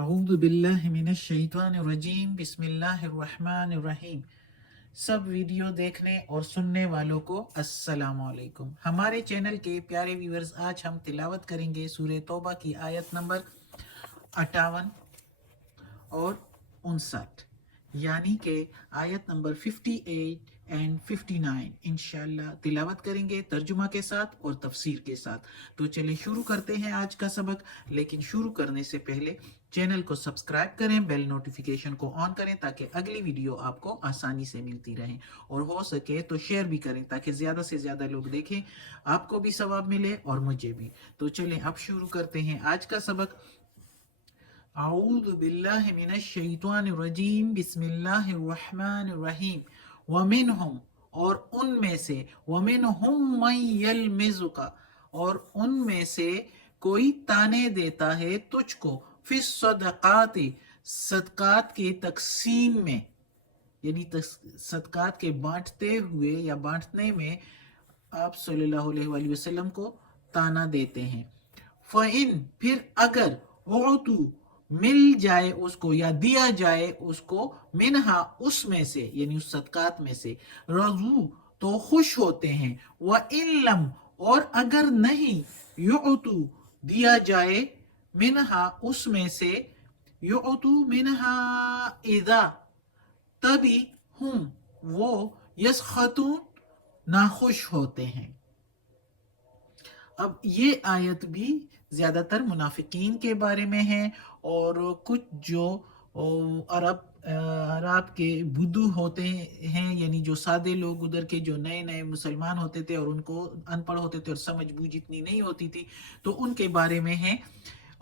اعوذ باللہ من الشیطان الرجیم بسم اللہ الرحمن الرحیم۔ سب ویڈیو دیکھنے اور سننے والوں کو السلام علیکم۔ ہمارے چینل کے پیارے ویورز، آج ہم تلاوت کریں گے سورہ توبہ کی آیت نمبر 58 اور 59، یعنی کہ آیت نمبر 58 اینڈ 59 انشاءاللہ تلاوت کریں گے ترجمہ کے ساتھ اور تفسیر کے ساتھ۔ تو چلیں شروع کرتے ہیں آج کا سبق، لیکن شروع کرنے سے پہلے چینل کو سبسکرائب کریں، بیل نوٹیفیکیشن کو آن کریں تاکہ اگلی ویڈیو آپ کو آسانی سے ملتی رہیں، اور ہو سکے تو شیئر بھی کریں تاکہ زیادہ سے زیادہ لوگ دیکھیں، آپ کو بھی ثواب ملے اور مجھے بھی۔ تو چلیں اب شروع کرتے ہیں آج کا سبق۔ اعوذ باللہ من الشیطان الرجیم بسم اللہ الرحمن الرحیم۔ ومنہم، اور ان میں سے، ومنہم من یلمزک، اور ان میں سے کوئی تانے دیتا ہے تجھ کو، فی الصدقات، صدقات کی تقسیم میں، یعنی صدقات کے بانٹتے ہوئے یا بانٹنے میں آپ صلی اللہ علیہ وآلہ وسلم کو تانا دیتے ہیں۔ فَإِن، پھر اگر، اُعْطُوا، مل جائے اس کو یا دیا جائے اس کو، منہا، اس میں سے، یعنی اس صدقات میں سے، رضو، تو خوش ہوتے ہیں، وَإِن لَمْ، اور اگر نہیں، یعطو، دیا جائے، منہا، اس میں سے، یعطو منہا، اذا، تبھی، ہم، وہ، یسخطون، ناخوش ہوتے ہیں۔ اب یہ آیت بھی زیادہ تر منافقین کے بارے میں ہے، اور کچھ جو عرب کے بدو ہوتے ہیں، یعنی جو سادے لوگ ادھر کے جو نئے نئے مسلمان ہوتے تھے اور ان کو ان پڑھ ہوتے تھے اور سمجھ بوجھ اتنی نہیں ہوتی تھی، تو ان کے بارے میں ہے،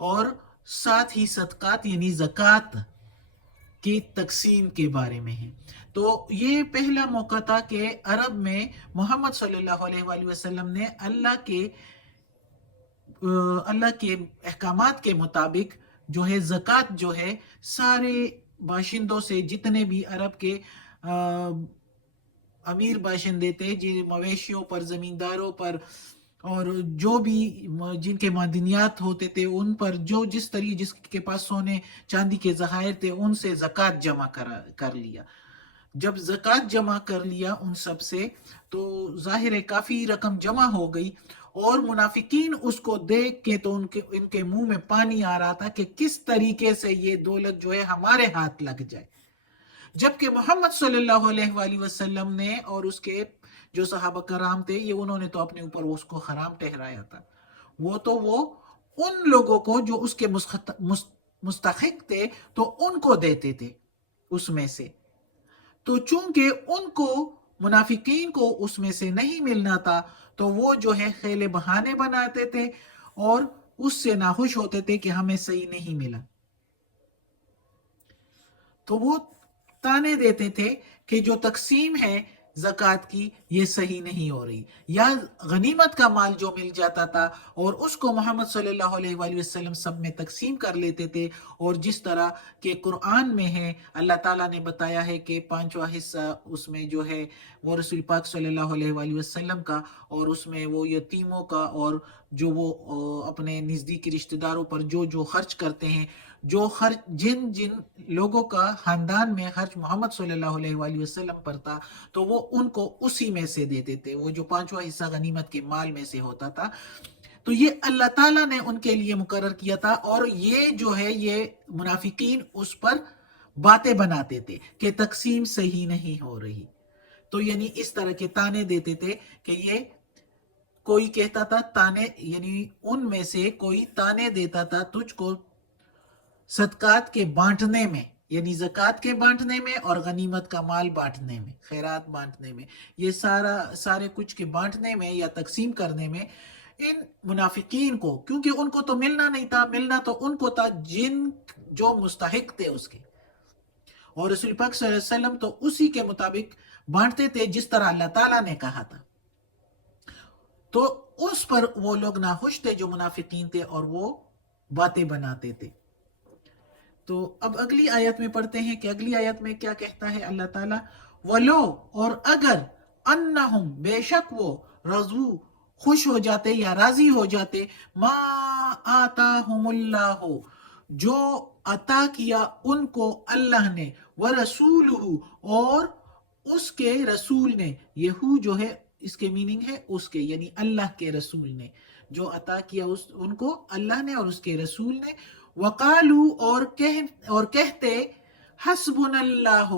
اور ساتھ ہی صدقات یعنی زکوٰۃ کی تقسیم کے بارے میں ہے۔ تو یہ پہلا موقع تھا کہ عرب میں محمد صلی اللہ علیہ وآلہ وسلم نے اللہ کے احکامات کے مطابق جو ہے زکوٰۃ جو ہے سارے باشندوں سے، جتنے بھی عرب کے امیر باشندے تھے، جن مویشیوں پر، زمینداروں پر، اور جو بھی جن کے معدنیات ہوتے تھے ان پر، جو جس کے پاس سونے چاندی کے ذخائر تھے، ان سے زکوٰۃ جمع کر لیا۔ جب زکوٰۃ جمع کر لیا ان سب سے، تو ظاہر ہے کافی رقم جمع ہو گئی، اور منافقین اس کو دیکھ کے تو ان کے منہ میں پانی آ رہا تھا کہ کس طریقے سے یہ دولت جو ہے ہمارے ہاتھ لگ جائے، جبکہ محمد صلی اللہ علیہ وآلہ وسلم نے اور اس کے جو صحابہ کرام تھے، یہ انہوں نے تو اپنے اوپر اس کو حرام ٹھہرایا تھا۔ وہ ان لوگوں کو جو اس کے مستحق تھے تو ان کو دیتے تھے اس میں سے۔ تو چونکہ ان کو، منافقین کو اس میں سے نہیں ملنا تھا، تو وہ جو ہے خیل بہانے بناتے تھے اور اس سے ناخوش ہوتے تھے کہ ہمیں صحیح نہیں ملا، تو وہ تانے دیتے تھے کہ جو تقسیم ہے زکوٰۃ کی یہ صحیح نہیں ہو رہی، یا غنیمت کا مال جو مل جاتا تھا اور اس کو محمد صلی اللہ علیہ وآلہ وسلم سب میں تقسیم کر لیتے تھے، اور جس طرح کہ قرآن میں ہے، اللہ تعالیٰ نے بتایا ہے کہ 5واں حصہ اس میں جو ہے وہ رسول پاک صلی اللہ علیہ وآلہ وسلم کا، اور اس میں وہ یتیموں کا، اور جو وہ اپنے نزدیکی رشتہ داروں پر جو خرچ کرتے ہیں، جو خرچ جن لوگوں کا خاندان میں خرچ محمد صلی اللہ علیہ وآلہ وسلم پر تھا، تو وہ ان کو اسی میں سے دیتے تھے، وہ جو 5واں حصہ غنیمت کے مال میں سے ہوتا تھا۔ تو یہ اللہ تعالیٰ نے ان کے لیے مقرر کیا تھا، اور یہ جو ہے یہ منافقین اس پر باتیں بناتے تھے کہ تقسیم صحیح نہیں ہو رہی، تو یعنی اس طرح کے تانے دیتے تھے کہ یہ کوئی کہتا تھا تانے، یعنی ان میں سے کوئی تانے دیتا تھا تجھ کو صدقات کے بانٹنے میں، یعنی زکوٰۃ کے بانٹنے میں اور غنیمت کا مال بانٹنے میں، خیرات بانٹنے میں، یہ سارے کچھ کے بانٹنے میں یا تقسیم کرنے میں، ان منافقین کو، کیونکہ ان کو تو ملنا نہیں تھا، ملنا تو ان کو تھا جو مستحق تھے اس کے، اور رسول پاک صلی اللہ علیہ وسلم تو اسی کے مطابق بانٹتے تھے جس طرح اللہ تعالیٰ نے کہا تھا۔ تو اس پر وہ لوگ ناخوش تھے جو منافقین تھے، اور وہ باتیں بناتے تھے۔ تو اب اگلی آیت میں پڑھتے ہیں کہ اگلی آیت میں کیا کہتا ہے اللہ تعالیٰ، وَلَوْ، اور اگر، اَنَّهُمْ، بے شک وہ، رضو، خوش ہو جاتے یا راضی ہو جاتے، مَا آتَاهُمُ اللَّهُ، جو عطا کیا ان کو اللہ نے، وَرَسُولُهُ اور اس کے رسول نے، یہو جو ہے اس کے میننگ ہے اس کے، یعنی اللہ کے رسول نے، جو عطا کیا ان کو اللہ نے اور اس کے رسول نے، وَقَالُوا اور کہتے، حسبنا اللہ،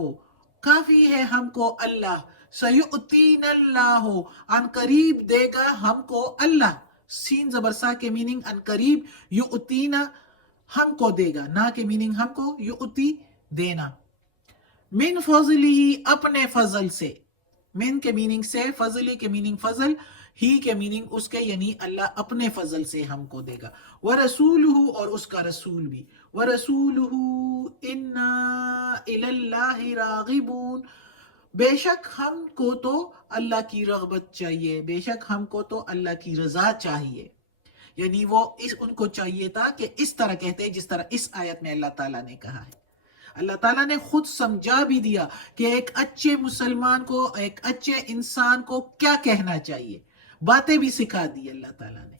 کافی ہے ہم کو اللہ، سیؤتین اللہ، ان قریب دے گا ہم کو اللہ، سین زبر سا کے میننگ ان قریب، یؤتینا ہم کو دے گا، نہ کے میننگ ہم کو، یؤتی دینا، من فضلی اپنے فضل سے، من کے میننگ سے، فضلی کے میننگ فضل، ہی کے میننگ اس کے، یعنی اللہ اپنے فضل سے ہم کو دے گا، وَرَسُولُهُ اور اس کا رسول بھی، وَرَسُولُهُ إِنَّا إِلَى اللَّهِ رَاغِبُونَ بے شک ہم کو تو اللہ کی رغبت چاہیے، بے شک ہم کو تو اللہ کی رضا چاہیے، یعنی وہ ان کو چاہیے تھا کہ اس طرح کہتے جس طرح اس آیت میں اللہ تعالیٰ نے کہا ہے۔ اللہ تعالیٰ نے خود سمجھا بھی دیا کہ ایک اچھے مسلمان کو، ایک اچھے انسان کو کیا کہنا چاہیے، باتیں بھی سکھا دی اللہ تعالیٰ نے۔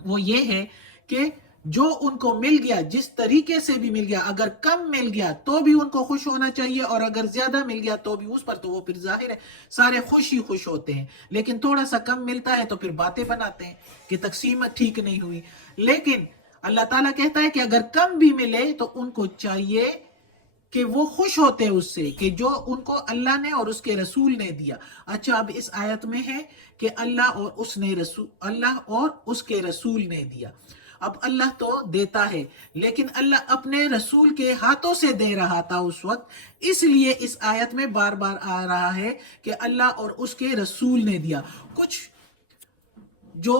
وہ یہ ہے کہ جو ان کو مل گیا، جس طریقے سے بھی مل گیا، اگر کم مل گیا تو بھی ان کو خوش ہونا چاہیے، اور اگر زیادہ مل گیا تو بھی اس پر، تو وہ پھر ظاہر ہے سارے خوش ہی خوش ہوتے ہیں، لیکن تھوڑا سا کم ملتا ہے تو پھر باتیں بناتے ہیں کہ تقسیم ٹھیک نہیں ہوئی۔ لیکن اللہ تعالیٰ کہتا ہے کہ اگر کم بھی ملے تو ان کو چاہیے کہ وہ خوش ہوتے اس سے، کہ جو ان کو اللہ نے اور اس کے رسول نے دیا۔ اچھا، اب اس آیت میں ہے کہ اللہ اور اس کے رسول نے دیا۔ اب اللہ تو دیتا ہے، لیکن اللہ اپنے رسول کے ہاتھوں سے دے رہا تھا اس وقت، اس لیے اس آیت میں بار بار آ رہا ہے کہ اللہ اور اس کے رسول نے دیا۔ کچھ جو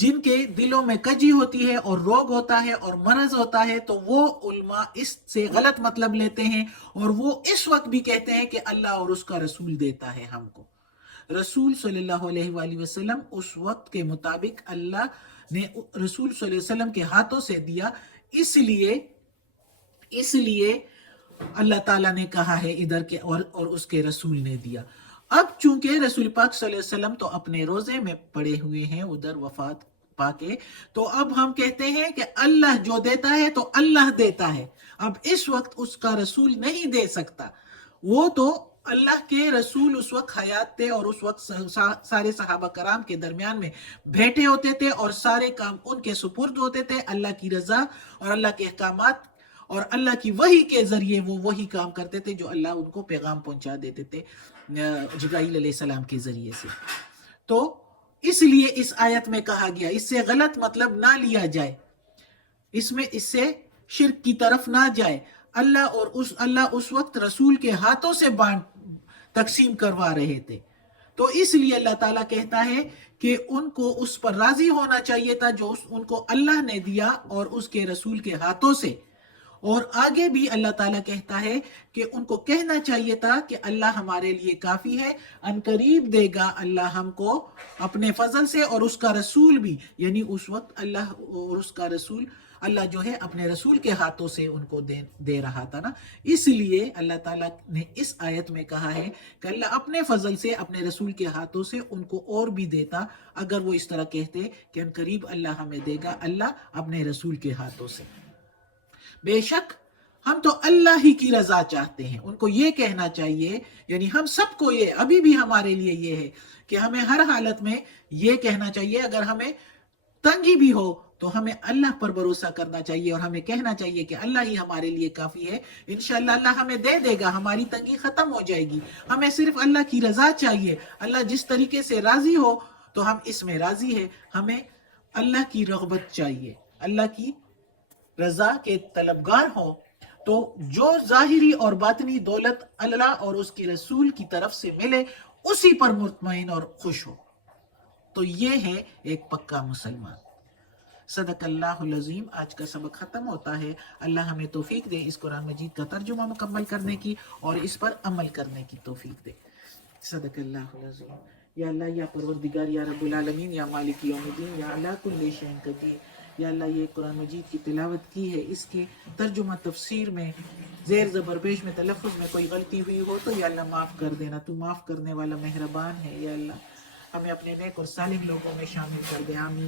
جن کے دلوں میں کجی ہوتی ہے اور روگ ہوتا ہے اور مرض ہوتا ہے، تو وہ علماء اس سے غلط مطلب لیتے ہیں، اور وہ اس وقت بھی کہتے ہیں کہ اللہ اور اس کا رسول دیتا ہے ہم کو۔ رسول صلی اللہ علیہ وآلہ وسلم اس وقت کے مطابق اللہ نے رسول صلی اللہ علیہ وسلم کے ہاتھوں سے دیا، اس لیے اللہ تعالیٰ نے کہا ہے ادھر کے، اور اس کے رسول نے دیا۔ اب چونکہ رسول پاک صلی اللہ علیہ وسلم تو اپنے روزے میں پڑے ہوئے ہیں ادھر وفات پاکے، تو اب ہم کہتے ہیں کہ اللہ جو دیتا ہے تو اللہ دیتا ہے۔ اب اس وقت اس کا رسول نہیں دے سکتا، وہ تو اللہ کے رسول اس وقت حیات تھے، اور اس وقت سارے صحابہ کرام کے درمیان میں بیٹھے ہوتے تھے، اور سارے کام ان کے سپرد ہوتے تھے، اللہ کی رضا اور اللہ کے احکامات اور اللہ کی وحی کے ذریعے وہ وہی کام کرتے تھے جو اللہ ان کو پیغام پہنچا دیتے تھے جبرائیل علیہ السلام کے ذریعے سے۔ تو اس لیے اس آیت میں کہا گیا، اس سے غلط مطلب نہ لیا جائے، اس سے شرک کی طرف نہ جائے۔ اللہ اس وقت رسول کے ہاتھوں سے تقسیم کروا رہے تھے، تو اس لیے اللہ تعالیٰ کہتا ہے کہ ان کو اس پر راضی ہونا چاہیے تھا جو ان کو اللہ نے دیا اور اس کے رسول کے ہاتھوں سے۔ اور آگے بھی اللہ تعالیٰ کہتا ہے کہ ان کو کہنا چاہیے تھا کہ اللہ ہمارے لیے کافی ہے، ان قریب دے گا اللہ ہم کو اپنے فضل سے، اور اس کا رسول بھی، یعنی اس وقت اللہ اور اس کا رسول، اللہ جو ہے اپنے رسول کے ہاتھوں سے ان کو دے رہا تھا نا۔ اس لیے اللہ تعالیٰ نے اس آیت میں کہا ہے کہ اللہ اپنے فضل سے اپنے رسول کے ہاتھوں سے ان کو اور بھی دیتا، اگر وہ اس طرح کہتے کہ ان قریب اللہ ہمیں دے گا اللہ اپنے رسول کے ہاتھوں سے۔ بے شک ہم تو اللہ ہی کی رضا چاہتے ہیں، ان کو یہ کہنا چاہیے، یعنی ہم سب کو یہ، ابھی بھی ہمارے لیے یہ ہے کہ ہمیں ہر حالت میں یہ کہنا چاہیے، اگر ہمیں تنگی بھی ہو تو ہمیں اللہ پر بھروسہ کرنا چاہیے، اور ہمیں کہنا چاہیے کہ اللہ ہی ہمارے لیے کافی ہے، انشاءاللہ اللہ ہمیں دے دے گا، ہماری تنگی ختم ہو جائے گی۔ ہمیں صرف اللہ کی رضا چاہیے، اللہ جس طریقے سے راضی ہو تو ہم اس میں راضی ہے، ہمیں اللہ کی رغبت چاہیے، اللہ کی رضا کے طلبگار ہوں، تو جو ظاہری اور باطنی دولت اللہ اور اس کے رسول کی طرف سے ملے اسی پر مطمئن اور خوش ہو، تو یہ ہے ایک پکا مسلمان۔ صدق اللہ العظیم۔ آج کا سبق ختم ہوتا ہے، اللہ ہمیں توفیق دے اس قرآن مجید کا ترجمہ مکمل کرنے کی اور اس پر عمل کرنے کی توفیق دے۔ صدق اللہ العظیم۔ یا اللہ، یا پروردگار، یا رب العالمین، یا مالک یوم الدین، یا علی کل شیء قدیر، یا اللہ یہ قرآن مجید کی تلاوت کی ہے، اس کی ترجمہ تفسیر میں زیر زبر پیش میں تلفظ میں کوئی غلطی ہوئی ہو تو یا اللہ معاف کر دینا، تو معاف کرنے والا مہربان ہے۔ یا اللہ ہمیں اپنے نیک اور صالح لوگوں میں شامل کر دے، آمین۔